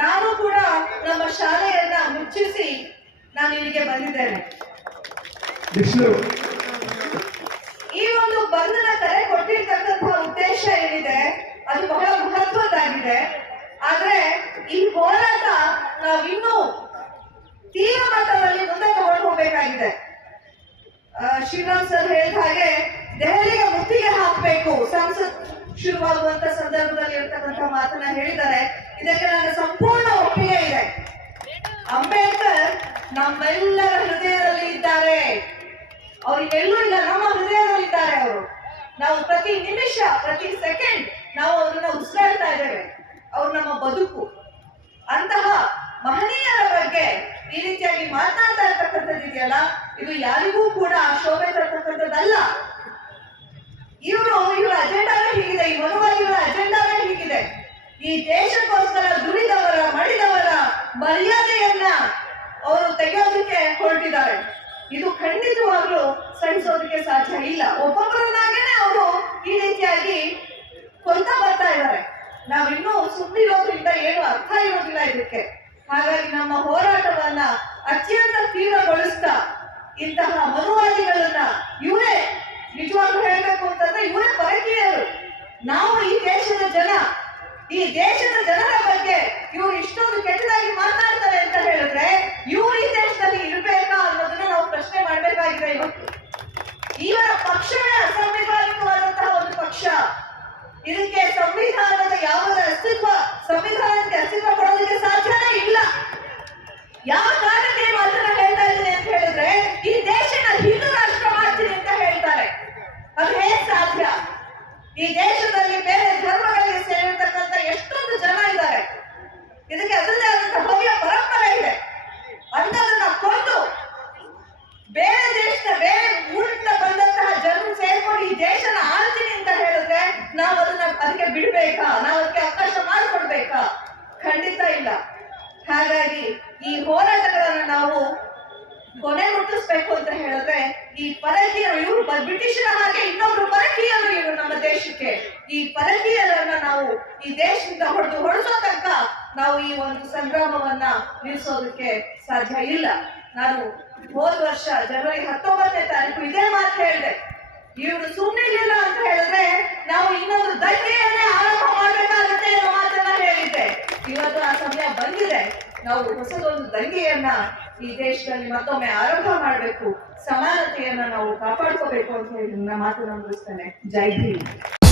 ನಾನು ಕೂಡ ನಮ್ಮ ಶಾಲೆಯನ್ನ ಮುಚ್ಚಿಸಿ ನಾನು ಇಲ್ಲಿಗೆ ಬಂದಿದ್ದೇನೆ. ಈ ಒಂದು ಬಂಧನ ಕರೆ ಕೊಟ್ಟಿರ್ತಕ್ಕಂತಹ ಉದ್ದೇಶ ಏನಿದೆ ಅದು ಬಹಳ ಮಹತ್ವದ್ದಾಗಿದೆ. ಆದ್ರೆ ಈ ಹೋರಾಟ ನಾವಿನ್ನೂ ತೀವ್ರ ಮಟ್ಟದಲ್ಲಿ ಮುಂದೆ ತಗೊಂಡು ಹೋಗ್ಬೇಕಾಗಿದೆ ಶ್ರೀರಾಮ್ ಸರ್ ಹೇಳಿದ ಹಾಗೆ ದೆಹಲಿಗೆ ಮುತ್ತಿಗೆ ಹಾಕಬೇಕು. ಶುರುವಾಗುವಂತ ಸಂದರ್ಭದಲ್ಲಿ ಇರ್ತಕ್ಕಂಥ ಮಾತನ್ನ ಹೇಳಿದ್ದಾರೆ. ಇದಕ್ಕೆ ನನ್ನ ಸಂಪೂರ್ಣ ಒಪ್ಪಿಗೆ ಇದೆ. ಅಂಬೇಡ್ಕರ್ ನಮ್ಮೆಲ್ಲರ ಹೃದಯದಲ್ಲಿ ಇದ್ದಾರೆ. ಅವರಿಗೆಲ್ಲೂ ಇಲ್ಲ, ನಮ್ಮ ಹೃದಯದಲ್ಲಿ ಇದ್ದಾರೆ ಅವರು. ನಾವು ಪ್ರತಿ ನಿಮಿಷ, ಪ್ರತಿ ಸೆಕೆಂಡ್ ನಾವು ಅವ್ರನ್ನ ಉಸಿರಾಡ್ತಾ ಇದ್ದೇವೆ. ಅವ್ರು ನಮ್ಮ ಬದುಕು. ಅಂತಹ ಮಹನೀಯರ ಬಗ್ಗೆ ಈ ರೀತಿಯಾಗಿ ಮಾತನಾಡ್ತಾ ಇರ್ತಕ್ಕಂಥದ್ದು ಇದೆಯಲ್ಲ ಇದು ಯಾರಿಗೂ ಕೂಡ ಶೋಭೆ ತರ್ತಕ್ಕಂಥದ್ದಲ್ಲ. ಇವರು ಇವರ ಅಜೆಂಡಾನೇ ಹೀಗಿದೆ. ಈ ಮನುವಾದಿಗಳ ಅಜೆಂಡಾನೇ ಹೀಗಿದೆ. ಈ ದೇಶಕ್ಕೋಸ್ಕರ ದುಡಿದವರ, ಮಡಿದವರ ಮರ್ಯಾದೆಯನ್ನ ಅವರು ತೆಗೆಯೋದಕ್ಕೆ ಹೊರಟಿದ್ದಾರೆ. ಇದು ಖಂಡಿತವಾಗ್ಲೂ ಸಹಿಸೋದಕ್ಕೆ ಸಾಧ್ಯ ಇಲ್ಲ. ಒಬ್ಬೊಬ್ಬರನ್ನಾಗೇನೆ ಅವರು ಈ ರೀತಿಯಾಗಿ ಕೊಂತ ಬರ್ತಾ ಇದ್ದಾರೆ. ನಾವಿನ್ನೂ ಸುಮ್ಮನಿರೋದ್ರಿಂದ ಏನು ಅರ್ಥ ಇರೋದಿಲ್ಲ ಇದಕ್ಕೆ. ಹಾಗಾಗಿ ನಮ್ಮ ಹೋರಾಟವನ್ನ ಅತ್ಯಂತ ತೀವ್ರಗೊಳಿಸ್ತಾ ಇಂತಹ ಮನುವಾದಿಗಳನ್ನ ಇವರೇ ನಿಜವಾಗ್ಲೂ ಹೇಳ್ಬೇಕು ಅಂತಂದ್ರೆ ಇವರೇ ಪರಕೀಯರು ನಾವು ಈ ದೇಶದ ಜನ ಈ ದೇಶದ ಜನರ ಬಗ್ಗೆ ಇವರು ಇಷ್ಟೊಂದು ಕೆಟ್ಟದಾಗಿ ಮಾತನಾಡ್ತಾರೆ ಅಂತ ಹೇಳಿದ್ರೆ ಇವರು ಈ ದೇಶದಲ್ಲಿ ಇರ್ಬೇಕಾ ಅನ್ನೋದನ್ನ ನಾವು ಪ್ರಶ್ನೆ ಮಾಡ್ಬೇಕಾಗಿದೆ ಇವತ್ತು. ಇವರ ಪಕ್ಷವೇ ಅಸಂವಿಧಾನಿಕವಾದಂತಹ ಒಂದು ಪಕ್ಷ. ಇದಕ್ಕೆ ಸಂವಿಧಾನದ ಯಾವುದೇ ಅಸ್ತಿತ್ವ, ಸಂವಿಧಾನಕ್ಕೆ ಅಸ್ತಿತ್ವ ಕೊಡೋದಕ್ಕೆ ಸಾಧ್ಯನೇ ಇಲ್ಲ. ಯಾವ ಕಾರಣಕ್ಕೆ ಮಾತನ್ನ ಹೇಳ್ತಾ ಇದ್ದೀನಿ ಅಂತ ಹೇಳಿದ್ರೆ, ಈ ದೇಶನ ಹಿಂದೂ ರಾಷ್ಟ್ರ ಮಾಡ್ತೀನಿ ಅಂತ ಹೇಳ್ತಾರೆ. ಅದು ಹೇಗೆ ಸಾಧ್ಯ? ಈ ದೇಶದಲ್ಲಿ ಬೇರೆ ಧರ್ಮಗಳಿಗೆ ಸೇರಿರ್ತಕ್ಕಂಥ ಎಷ್ಟೊಂದು ಜನ ಇದ್ದಾರೆ. ಇದಕ್ಕೆ ಅದರದೇ ಆದಂತಹ ಭವ್ಯ ಪರಂಪರೆ ಇದೆ. ಅಂತದನ್ನ ಕೊಂದು ಬೇರೆ ದೇಶದ ಬೇರೆ ಊರಿಂದ ಬಂದಂತಹ ಜನರು ಸೇರ್ಕೊಂಡು ಈ ದೇಶನ ಆಳ್ತೀನಿ ಅಂತ ಹೇಳಿದ್ರೆ ನಾವು ಅದನ್ನ ಅದಕ್ಕೆ ಬಿಡ್ಬೇಕಾ? ನಾವು ಅದಕ್ಕೆ ಅವಕಾಶ ಮಾಡಿಕೊಡ್ಬೇಕಾ? ಖಂಡಿತ ಇಲ್ಲ. ಹಾಗಾಗಿ ಈ ಹೋರಾಟಗಳನ್ನ ನಾವು ಕೊನೆ ಮುಟ್ಟಿಸ್ಬೇಕು ಅಂತ ಹೇಳಿದ್ರೆ ಈ ಪರಕೀಯರು ಇವರು ಬ್ರಿಟಿಷರ ಹಾಗೆ ಇನ್ನೊಬ್ರು ಪರಕೀಯರು ಇವರು ನಮ್ಮ ದೇಶಕ್ಕೆ. ಈ ಪರಕೀಯರನ್ನ ನಾವು ಈ ದೇಶದಿಂದ ಹೊಡೆದು ಹೊಡೆಸೋ ತನಕ ನಾವು ಈ ಒಂದು ಸಂಗ್ರಾಮವನ್ನ ನಿಲ್ಲಿಸೋದಕ್ಕೆ ಸಾಧ್ಯ ಇಲ್ಲ. ನಾನು ಹೋದ ವರ್ಷ ಜನವರಿ ಹತ್ತೊಂಬತ್ತನೇ ತಾರೀಕು ಇದೇ ಮಾತು ಹೇಳಿದೆ. ಇವರು ಸುಮ್ಮನಿಲ್ಲ ಅಂತ ಹೇಳಿದ್ರೆ ನಾವು ಇನ್ನೊಂದು ದಂಗೆಯನ್ನೇ ಆರಂಭ ಮಾಡಬೇಕಾಗುತ್ತೆ ಅನ್ನೋ ಮಾತನ್ನ ಹೇಳಿದ್ದೆ. ಇವತ್ತು ಆ ಸಮಯ ಬಂದಿದೆ. ನಾವು ಹೊಸದೊಂದು ದಂಗೆಯನ್ನ ಈ ದೇಶದಲ್ಲಿ ಮತ್ತೊಮ್ಮೆ ಆರಂಭ ಮಾಡಬೇಕು. ಸಮಾನತೆಯನ್ನ ನಾವು ಕಾಪಾಡ್ಕೋಬೇಕು ಅಂತ ಹೇಳಿ ನನ್ನ ಮಾತನ್ನ ಮುಗಿಸ್ತೇನೆ. ಜೈ ಭೀಮ್